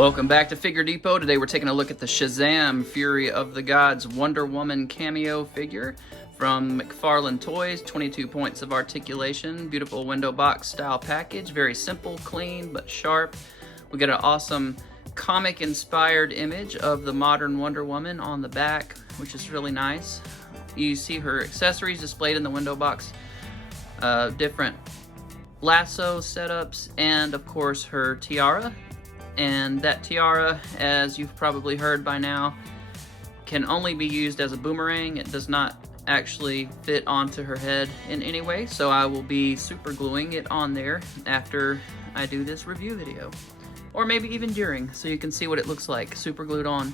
Welcome back to Figure Depot. Today we're taking a look at the Shazam Fury of the Gods Wonder Woman cameo figure from McFarlane Toys. 22 points of articulation, beautiful window box style package, very simple, clean, but sharp. We get an awesome comic inspired image of the modern Wonder Woman on the back, which is really nice. You see her accessories displayed in the window box, different lasso setups, and of course her tiara. And that tiara, as you've probably heard by now, can only be used as a boomerang. It does not actually fit onto her head in any way, so I will be super gluing it on there after I do this review video. Or maybe even during, so you can see what it looks like, super glued on.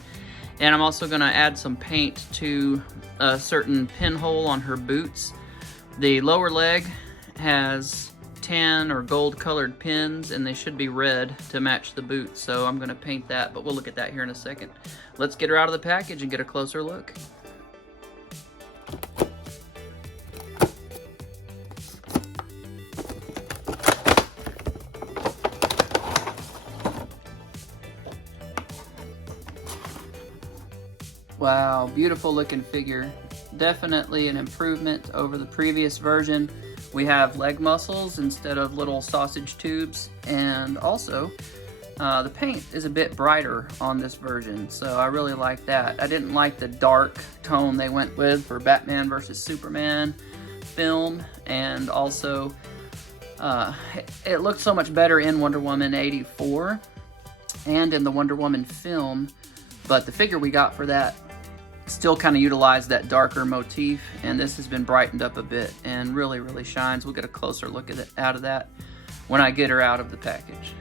And I'm also gonna add some paint to a certain pinhole on her boots. The lower leg has tan or gold colored pins, and they should be red to match the boots, so I'm going to paint that, but we'll look at that here in a second. Let's get her out of the package and get a closer look. Wow, beautiful looking figure. Definitely an improvement over the previous version. We have leg muscles instead of little sausage tubes, and also the paint is a bit brighter on this version, so I really like that. I didn't like the dark tone they went with for Batman vs. Superman film, and also it looked so much better in Wonder Woman 84 and in the Wonder Woman film, but the figure we got for that still kind of utilized that darker motif, and this has been brightened up a bit and really, really shines. We'll get a closer look at it out of that when I get her out of the package.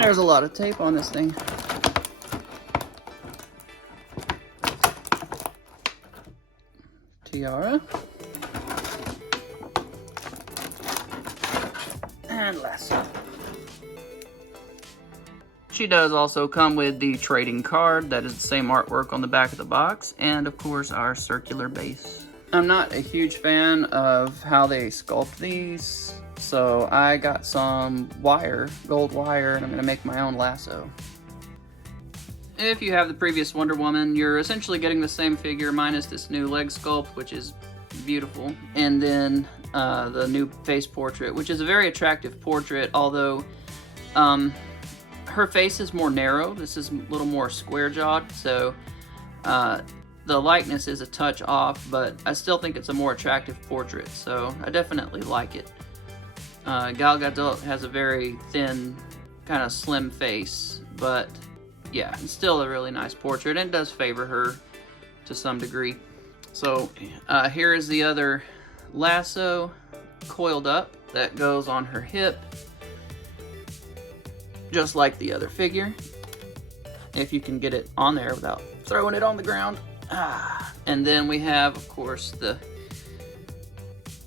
There's a lot of tape on this thing. Tiara. And lasso. She does also come with the trading card. That is the same artwork on the back of the box. And of course our circular base. I'm not a huge fan of how they sculpt these, so I got some wire, gold wire, and I'm going to make my own lasso. If you have the previous Wonder Woman, you're essentially getting the same figure minus this new leg sculpt, which is beautiful, and then the new face portrait, which is a very attractive portrait, although her face is more narrow. This is a little more square-jawed, so the likeness is a touch off, but I still think it's a more attractive portrait, so I definitely like it. Gal Gadot has a very thin, kind of slim face, but yeah, it's still a really nice portrait, and it does favor her to some degree. So here is the other lasso coiled up that goes on her hip, just like the other figure, if you can get it on there without throwing it on the ground. And then we have, of course, the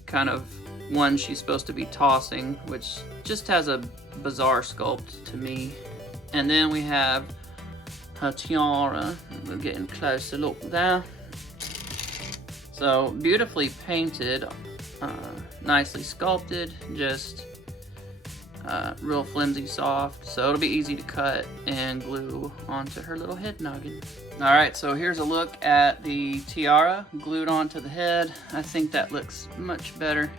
kind of one she's supposed to be tossing, which just has a bizarre sculpt to me. And then we have her tiara. We're getting closer look there. So beautifully painted, nicely sculpted, just real flimsy soft, so it'll be easy to cut and glue onto her little head noggin. Alright, so here's a look at the tiara glued onto the head. I think that looks much better.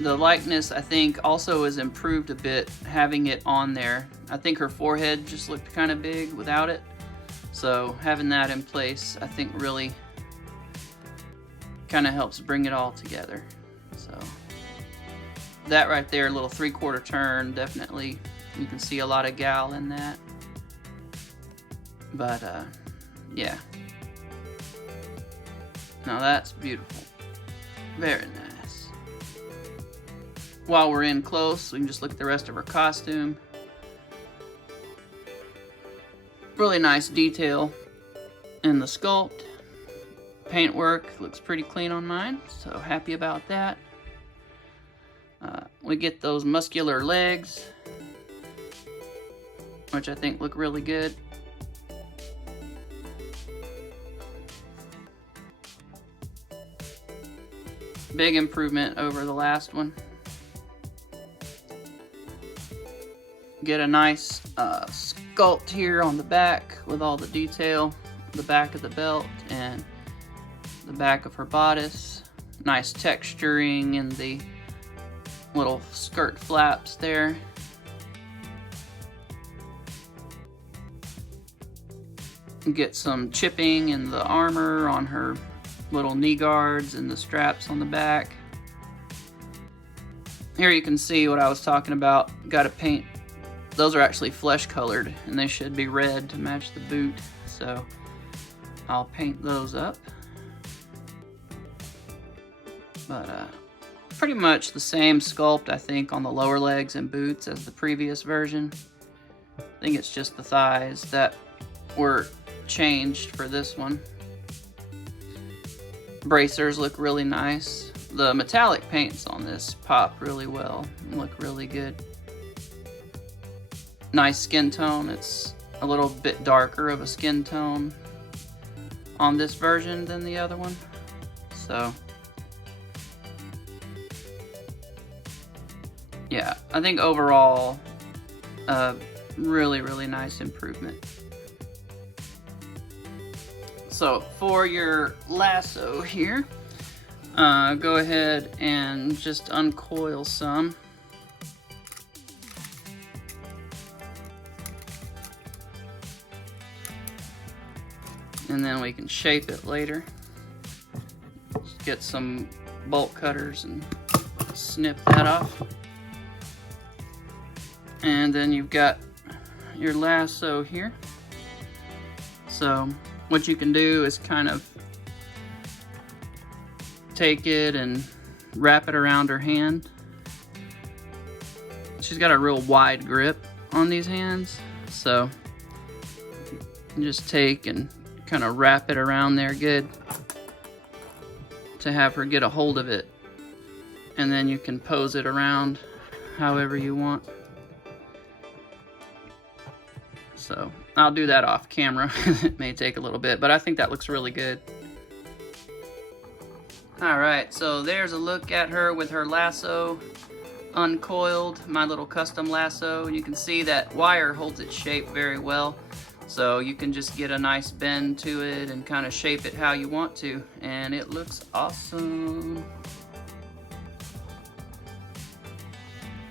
The likeness, I think, also is improved a bit having it on there. I think her forehead just looked kind of big without it, so having that in place, I think, really kind of helps bring it all together. So that right there, a little 3/4 turn, definitely you can see a lot of gal in that. But yeah, now that's beautiful, very nice. while we're in close, we can just look at the rest of her costume. Really nice detail in the sculpt. Paintwork looks pretty clean on mine, so happy about that. We get those muscular legs, which I think look really good. Big improvement over the last one. Get a nice sculpt here on the back with all the detail, the back of the belt and the back of her bodice. Nice texturing in the little skirt flaps there. Get some chipping in the armor on her little knee guards and the straps on the back. Here you can see what I was talking about. Got to paint. Those are actually flesh colored and they should be red to match the boot. So I'll paint those up. But pretty much the same sculpt, I think, on the lower legs and boots as the previous version. I think it's just the thighs that were changed for this one. Bracers look really nice. The metallic paints on this pop really well and look really good. Nice skin tone. It's a little bit darker of a skin tone on this version than the other one. So yeah, I think overall, really nice improvement. So for your lasso here, go ahead and just uncoil some. And then we can shape it later. Just get some bolt cutters and snip that off. And then you've got your lasso here. So what you can do is kind of take it and wrap it around her hand. She's got a real wide grip on these hands, so you just take and kind of wrap it around there good to have her get a hold of it, and then you can pose it around however you want. So I'll do that off camera. It may take a little bit, but I think that looks really good. Alright, so there's a look at her with her lasso uncoiled, my little custom lasso. You can see that wire holds its shape very well, so you can just get a nice bend to it and kind of shape it how you want to, and it looks awesome.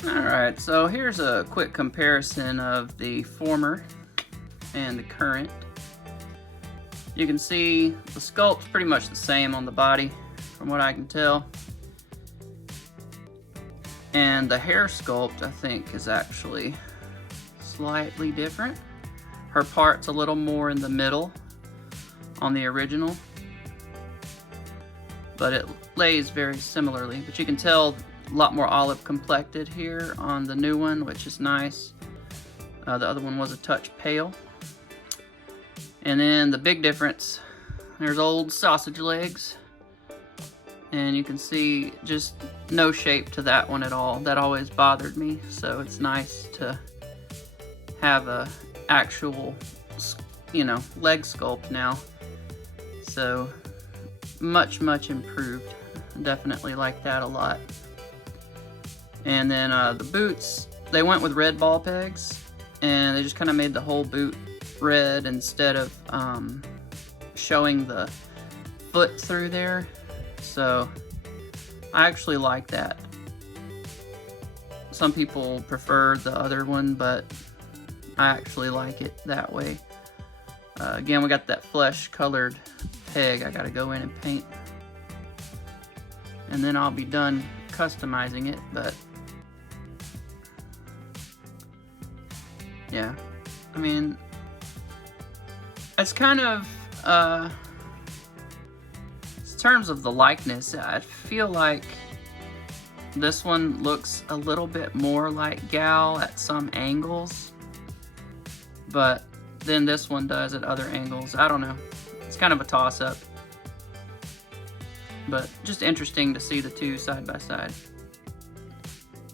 Alright, so here's a quick comparison of the former and the current. You can see the sculpt's pretty much the same on the body from what I can tell, and the hair sculpt I think is actually slightly different. Her part's a little more in the middle on the original, but it lays very similarly, but you can tell a lot more olive complected here on the new one, which is nice. The other one was a touch pale. And then the big difference, there's old sausage legs, and you can see just no shape to that one at all. That always bothered me, so it's nice to have a actual, you know, leg sculpt now. So much improved. Definitely like that a lot. And then the boots, they went with red ball pegs, and they just kind of made the whole boot red instead of showing the foot through there. So I actually like that. Some people prefer the other one, but I actually like it that way. Again, we got that flesh colored peg I gotta go in and paint, and then I'll be done customizing it. But yeah, I mean, it's kind of in terms of the likeness, I feel like This one looks a little bit more like Gal at some angles, but then this one does at other angles. I don't know. It's kind of a toss-up, but just interesting to see the two side by side.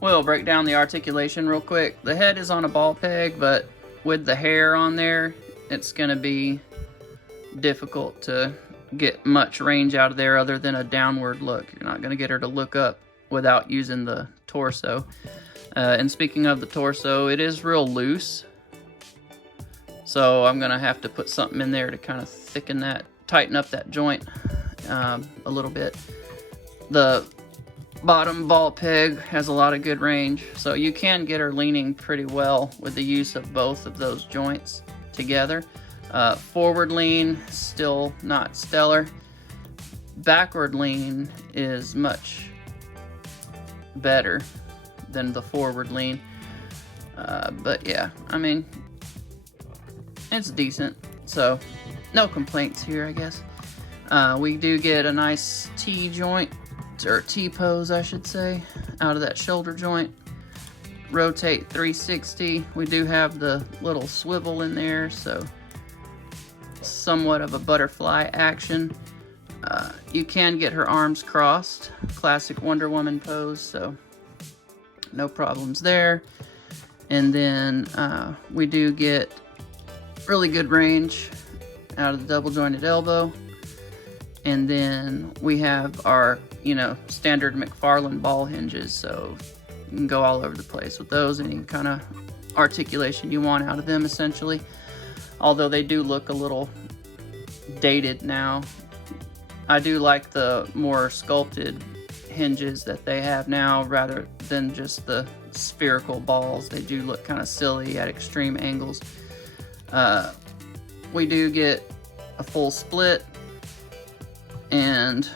We'll break down the articulation real quick. The head is on a ball peg, but with the hair on there, it's going to be difficult to get much range out of there other than a downward look. You're not going to get her to look up without using the torso. And speaking of the torso, it is real loose, so I'm going to have to put something in there to kind of thicken that, tighten up that joint a little bit. The bottom ball peg has a lot of good range, so you can get her leaning pretty well with the use of both of those joints together. Forward lean, still not stellar. Backward lean is much better than the forward lean. But yeah, I mean, it's decent, so no complaints here, I guess. We do get a nice T joint, or T-pose, I should say, out of that shoulder joint. Rotate 360. We do have the little swivel in there, so somewhat of a butterfly action. You can get her arms crossed, classic Wonder Woman pose, so no problems there. And then we do get really good range out of the double jointed elbow. And then we have our, standard McFarlane ball hinges, so you can go all over the place with those, any kind of articulation you want out of them, essentially. Although they do look a little dated now. I do like the more sculpted hinges that they have now rather than just the spherical balls. They do look kind of silly at extreme angles. We do get a full split and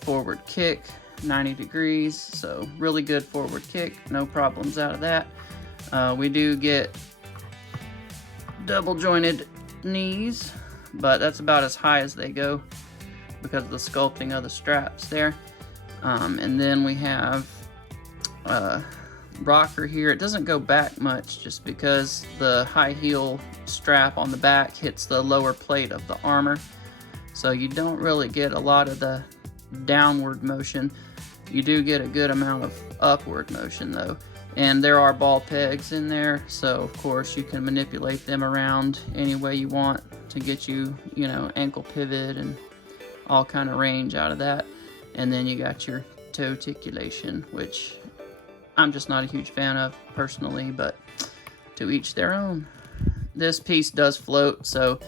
forward kick 90 degrees, so really good forward kick, no problems out of that. We do get double jointed knees, but that's about as high as they go because of the sculpting of the straps there. And then we have rocker here. It doesn't go back much just because the high heel strap on the back hits the lower plate of the armor, so you don't really get a lot of the downward motion. You do get a good amount of upward motion though, and there are ball pegs in there, so of course you can manipulate them around any way you want to get you, ankle pivot and all kind of range out of that. And then you got your toe articulation, which I'm just not a huge fan of personally, but to each their own. This piece does float, so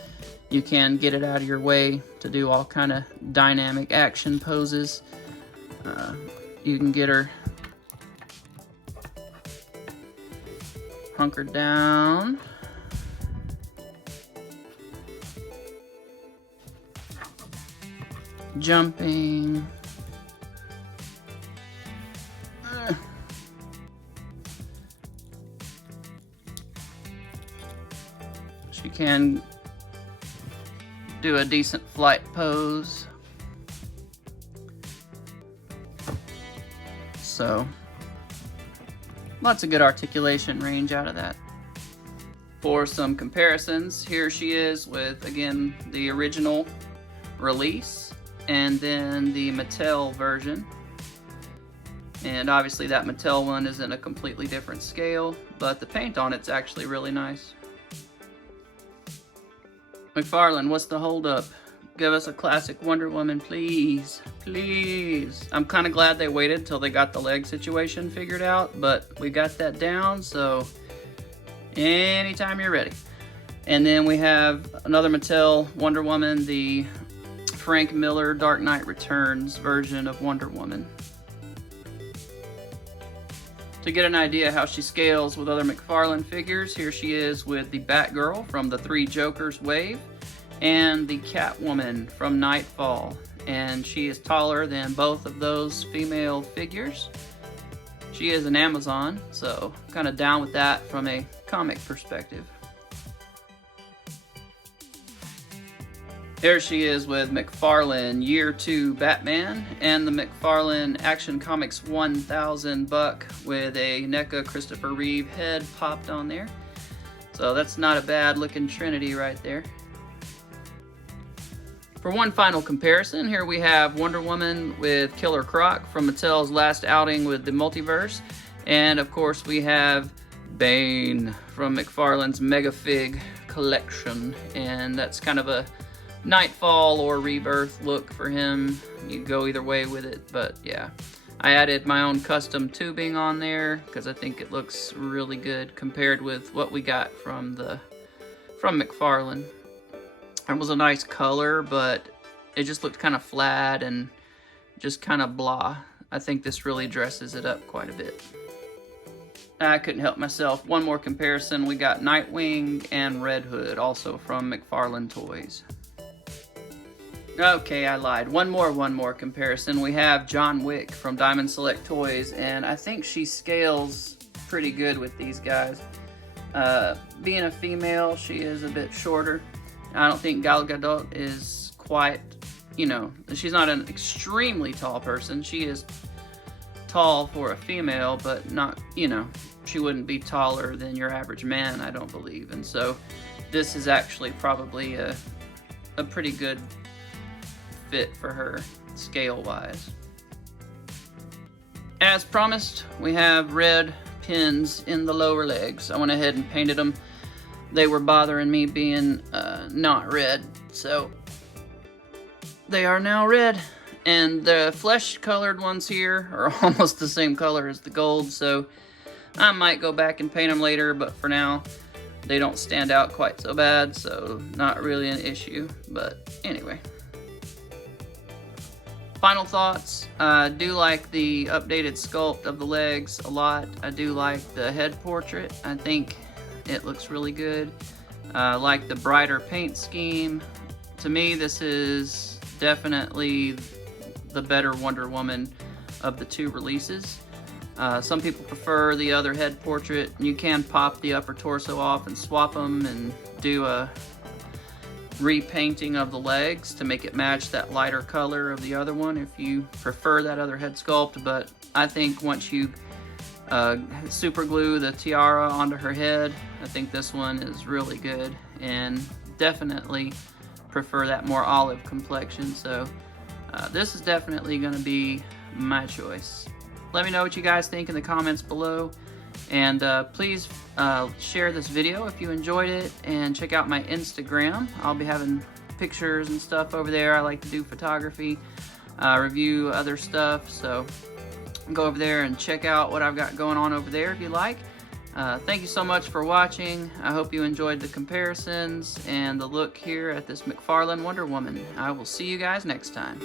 you can get it out of your way to do all kind of dynamic action poses. You can get her hunkered down. Jumping. She can do a decent flight pose. So, lots of good articulation range out of that. For some comparisons, here she is with, again, the original release and then the Mattel version. And obviously that Mattel one is in a completely different scale, but the paint on it's actually really nice. McFarlane, what's the holdup? Give us a classic Wonder Woman, please. Please. I'm kind of glad they waited till they got the leg situation figured out, but we got that down, so anytime you're ready. And then we have another Mattel Wonder Woman, the Frank Miller Dark Knight Returns version of Wonder Woman. To get an idea how she scales with other McFarlane figures, here she is with the Batgirl from the Three Jokers wave and the Catwoman from Nightfall. And she is taller than both of those female figures. She is an Amazon, so kind of down with that from a comic perspective. Here she is with McFarlane Year 2 Batman and the McFarlane Action Comics 1000 Buck with a NECA Christopher Reeve head popped on there. So that's not a bad looking Trinity right there. For one final comparison, here we have Wonder Woman with Killer Croc from Mattel's last outing with the multiverse. And of course we have Bane from McFarlane's Mega Fig collection. And that's kind of a Nightfall or Rebirth look for him. You can go either way with it, but yeah. I added my own custom tubing on there because I think it looks really good compared with what we got from McFarlane. It was a nice color, but it just looked kind of flat and just kind of blah. I think this really dresses it up quite a bit. I couldn't help myself. One more comparison. We got Nightwing and Red Hood, also from McFarlane Toys. Okay, I lied. One more comparison. We have John Wick from Diamond Select Toys, and I think she scales pretty good with these guys. Being a female, she is a bit shorter. I don't think Gal Gadot is quite, she's not an extremely tall person. She is tall for a female, but not, she wouldn't be taller than your average man, I don't believe. And so this is actually probably a pretty good fit for her scale-wise. As promised, we have red pins in the lower legs. I went ahead and painted them. They were bothering me being not red, so they are now red. And the flesh-colored ones here are almost the same color as the gold, so I might go back and paint them later, but for now, they don't stand out quite so bad, so not really an issue. But anyway. Final thoughts. I do like the updated sculpt of the legs a lot. I do like the head portrait. I think it looks really good. I like the brighter paint scheme. To me, this is definitely the better Wonder Woman of the two releases. Some people prefer the other head portrait. You can pop the upper torso off and swap them and do a repainting of the legs to make it match that lighter color of the other one if you prefer that other head sculpt. But I think once you super glue the tiara onto her head, I think this one is really good, and definitely prefer that more olive complexion. So this is definitely going to be my choice. Let me know what you guys think in the comments below, and please share this video if you enjoyed it, and check out my Instagram. I'll be having pictures and stuff over there. I like to do photography, review other stuff, so go over there and check out what I've got going on over there if you like. Thank you so much for watching. I hope you enjoyed the comparisons and the look here at this McFarlane Wonder Woman. I will see you guys next time.